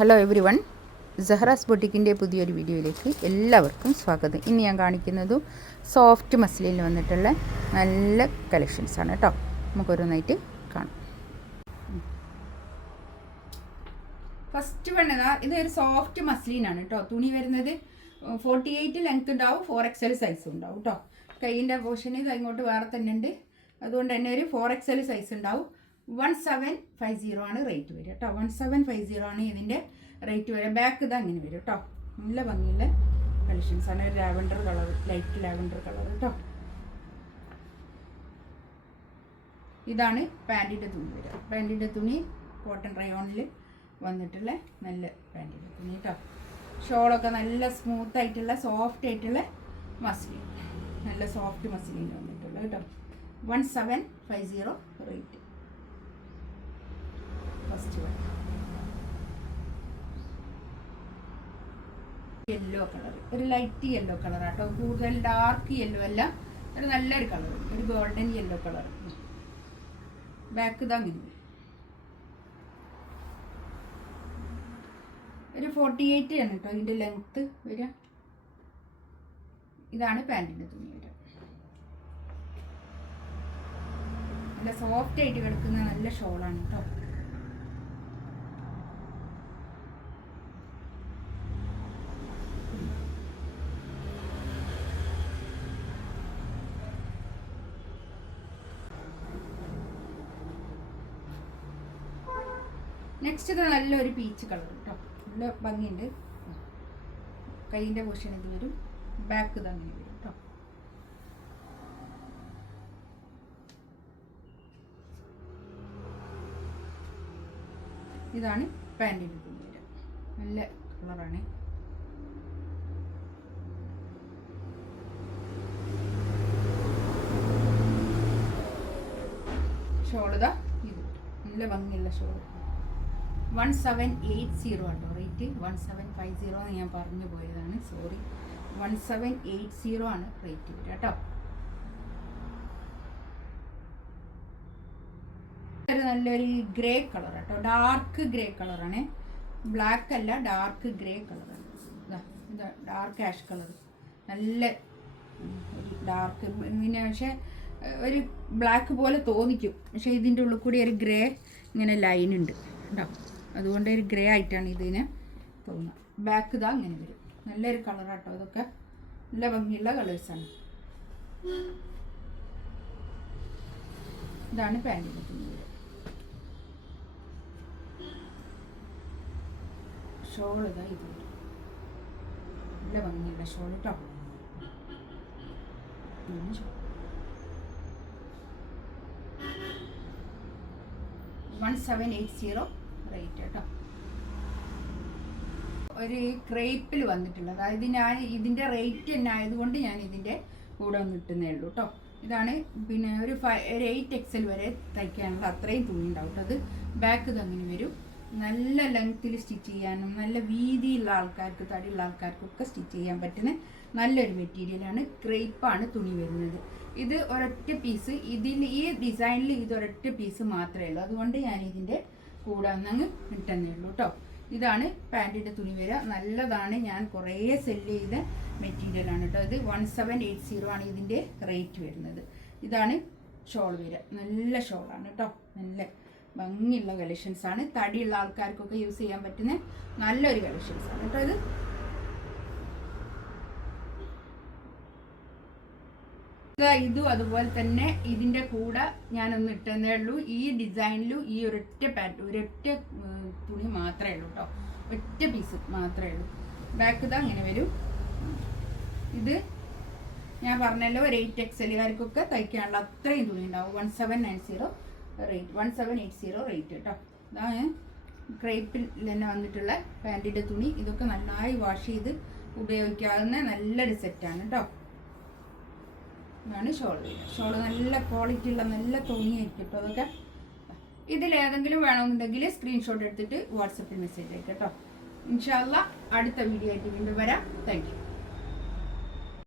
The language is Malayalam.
ഹലോ എവരി വൺ, സഹറാസ് ബൊട്ടിക്കിൻ്റെ പുതിയൊരു വീഡിയോയിലേക്ക് എല്ലാവർക്കും സ്വാഗതം. ഇന്ന് ഞാൻ കാണിക്കുന്നതും സോഫ്റ്റ് മസ്ലിനിൽ വന്നിട്ടുള്ള നല്ല കളക്ഷൻസാണ് കേട്ടോ. നമുക്കൊരോന്നായിട്ട് കാണാം. ഫസ്റ്റ് വേണ്ടതാ, ഇതൊരു സോഫ്റ്റ് മസ്ലിനാണ് കേട്ടോ. തുണി വരുന്നത് 48 ലെങ്ത് ഉണ്ടാവും, 4XL സൈസ് ഉണ്ടാവും കേട്ടോ. കൈയിൻ്റെ പോർഷൻ ഇത് അങ്ങോട്ട് വേറെ തന്നെ ഉണ്ട്, അതുകൊണ്ട് തന്നെ ഒരു 4XL സൈസ് ഉണ്ടാവും. 1750 ആണ് റേറ്റ് വരിക കേട്ടോ. 1750 ആണ് ഇതിൻ്റെ റേറ്റ് വരിക. ബാക്ക് ഇത് അങ്ങനെ വരും കേട്ടോ. നല്ല ഭംഗിയുള്ള കളക്ഷൻസാണ്. ഒരു lavender colour, light lavender colour കേട്ടോ. ഇതാണ് പാൻറ്റിൻ്റെ തുണി വരിക. പാൻറ്റിൻ്റെ തുണി കോട്ടൺ റയോണിൽ വന്നിട്ടുള്ള നല്ല പാൻറ്റിൻ്റെ തുണി കേട്ടോ. ഷോളൊക്കെ നല്ല സ്മൂത്ത് ആയിട്ടുള്ള സോഫ്റ്റ് ആയിട്ടുള്ള മസ്ലിൻ, നല്ല സോഫ്റ്റ് മസ്ലിൻ വന്നിട്ടുള്ള കേട്ടോ. 1750 rate. First one yellow colour, ഒരു ലൈറ്റ് യെല്ലോ കളർ ആട്ടോ. കൂടുതൽ ഡാർക്ക് യെല്ലോ അല്ല, ഒരു നല്ലൊരു കളർ, ഒരു ഗോൾഡൻ യെല്ലോ കളർ. ബാക്ക് ഇത് അങ്ങനെ ഒരു 48 ആണ് കേട്ടോ ഇതിൻ്റെ ലെങ്ത്ത് വരിക. ഇതാണ് പാൻറ്റിൻ്റെ തുണി വരിക. നല്ല സോഫ്റ്റ് ആയിട്ട് കിടക്കുന്ന നല്ല ഷോളാണ് കേട്ടോ. നെക്സ്റ്റ് ഇത് നല്ലൊരു പീച്ച് കളർ കേട്ടോ. നല്ല ഭംഗിയുണ്ട്. കൈയിൻ്റെ പോർഷൻ ഇത് വരും, ബാക്ക് ഇത് അങ്ങനെ വരും കേട്ടോ. ഇതാണ് പാൻറ്റിൻ്റെ തുണി വരിക. നല്ല കളറാണ്. ഷോളിതാ ഇത് നല്ല ഭംഗിയുള്ള ഷോൾ. 1780 ആട്ടോ റേറ്റ്. 1750 എന്ന് ഞാൻ പറഞ്ഞു പോയതാണ്, സോറി. 1780 ആണ് റേറ്റ് വരിക കേട്ടോ. ഒരു നല്ലൊരു ഗ്രേ കളർ കേട്ടോ, ഡാർക്ക് ഗ്രേ കളറാണ്. ബ്ലാക്ക് അല്ല, ഡാർക്ക് ഗ്രേ കളറാണ്. ഇത് ഡാർക്ക് ആഷ് കളർ, നല്ല ഒരു ഡാർക്ക്. പിന്നെ പക്ഷേ ഒരു ബ്ലാക്ക് പോലെ തോന്നിക്കും, പക്ഷേ ഇതിൻ്റെ ഉള്ളിൽ കൂടി ഒരു ഗ്രേ ഇങ്ങനെ ലൈൻ ഉണ്ട് കേട്ടോ. അതുകൊണ്ട് ഒരു ഗ്രേ ആയിട്ടാണ് ഇതിന് തോന്നുന്നത്. ബാക്ക് ഇതാ അങ്ങനെ വരും. നല്ലൊരു കളറാട്ടോ. ഇതൊക്കെ നല്ല ഭംഗിയുള്ള കളേഴ്സാണ്. ഇതാണ് പാൻറ്റിൻ്റെ തുണി വരിക. ഷോൾ ഇതാ ഇത് വരും. നല്ല ഭംഗിയുള്ള ഷോൾ കേട്ടോ. 1780 റേറ്റ് കേട്ടോ. ഒരു ക്രേപ്പിൽ വന്നിട്ടുള്ളത്, അതായത് ഞാൻ ഇതിൻ്റെ റേറ്റ് തന്നെ ആയതുകൊണ്ട് ഞാൻ ഇതിൻ്റെ കൂടെ ഒന്ന് ഇട്ടുന്നേ ഉള്ളൂ കേട്ടോ. ഇതാണ് പിന്നെ ഒരു 8XL വരെ തയ്ക്കാനുള്ള അത്രയും തുണി ഉണ്ടാവും കേട്ടോ. അത് ബാക്ക് തങ്ങനെ വരും. നല്ല ലെങ്ത്തിൽ സ്റ്റിച്ച് ചെയ്യാനും നല്ല വീതിയുള്ള ആൾക്കാർക്ക്, തടിയുള്ള ആൾക്കാർക്കൊക്കെ സ്റ്റിച്ച് ചെയ്യാൻ പറ്റുന്ന നല്ലൊരു മെറ്റീരിയലാണ്. ക്രേപ്പാണ് തുണി വരുന്നത്. ഇത് ഒരൊറ്റ പീസ്, ഈ ഡിസൈനിൽ ഇത് ഒരൊറ്റ പീസ് മാത്രമേ ഉള്ളൂ, അതുകൊണ്ട് ഞാൻ ഇതിൻ്റെ കൂടെ ഒന്നങ്ങ് ഇട്ടെന്നേ ഉള്ളൂ കേട്ടോ. ഇതാണ് പാൻറ്റിൻ്റെ തുണി വരിക. നല്ലതാണ്, ഞാൻ കുറേ സെല്ല് ചെയ്ത മെറ്റീരിയലാണ് കേട്ടോ. ഇത് 1780 ആണ് ഇതിൻ്റെ റേറ്റ് വരുന്നത്. ഇതാണ് ഷോൾ വരിക. നല്ല ഷോളാണ് കേട്ടോ. നല്ല ഭംഗിയുള്ള കളക്ഷൻസാണ്. തടിയുള്ള ആൾക്കാർക്കൊക്കെ യൂസ് ചെയ്യാൻ പറ്റുന്ന നല്ലൊരു കളക്ഷൻസാണ് കേട്ടോ. ഇത് ഇതും അതുപോലെ തന്നെ ഇതിൻ്റെ കൂടെ ഞാനൊന്ന് ഇട്ടെന്നേ ഉള്ളൂ. ഈ ഡിസൈനിലും ഈ ഒരൊറ്റ തുണി മാത്രമേ ഉള്ളൂ കേട്ടോ. ഒറ്റ പീസ് മാത്രമേ ഉള്ളൂ. ബാക്ക് ഇതാ അങ്ങനെ വരും. ഇത് ഞാൻ പറഞ്ഞല്ലോ, ഒരു 8XLകാർക്കൊക്കെ തയ്ക്കാനുള്ള അത്രയും തുണി ഉണ്ടാവും. 1790 റേറ്റ്, 1780 റേറ്റ് കേട്ടോ. ഇതാണ് ക്രേപ്പിൽ തന്നെ വന്നിട്ടുള്ള പാൻറ്റിൻ്റെ തുണി. ഇതൊക്കെ നന്നായി വാഷ് ചെയ്ത് ഉപയോഗിക്കാവുന്ന നല്ലൊരു സെറ്റാണ് കേട്ടോ. ഇതാണ് ഷോൾ. ഷോൾ നല്ല ക്വാളിറ്റി ഉള്ള നല്ല തുണിയായിരിക്കും കേട്ടോ. അതൊക്കെ ഇതിലേതെങ്കിലും വേണമെന്നുണ്ടെങ്കിൽ സ്ക്രീൻഷോട്ട് എടുത്തിട്ട് വാട്സപ്പിൽ മെസ്സേജ് അയക്കാം കേട്ടോ. ഇൻഷാ അല്ലാഹ് അടുത്ത വീഡിയോ ആയിട്ട് വീണ്ടും വരാം. Thank you.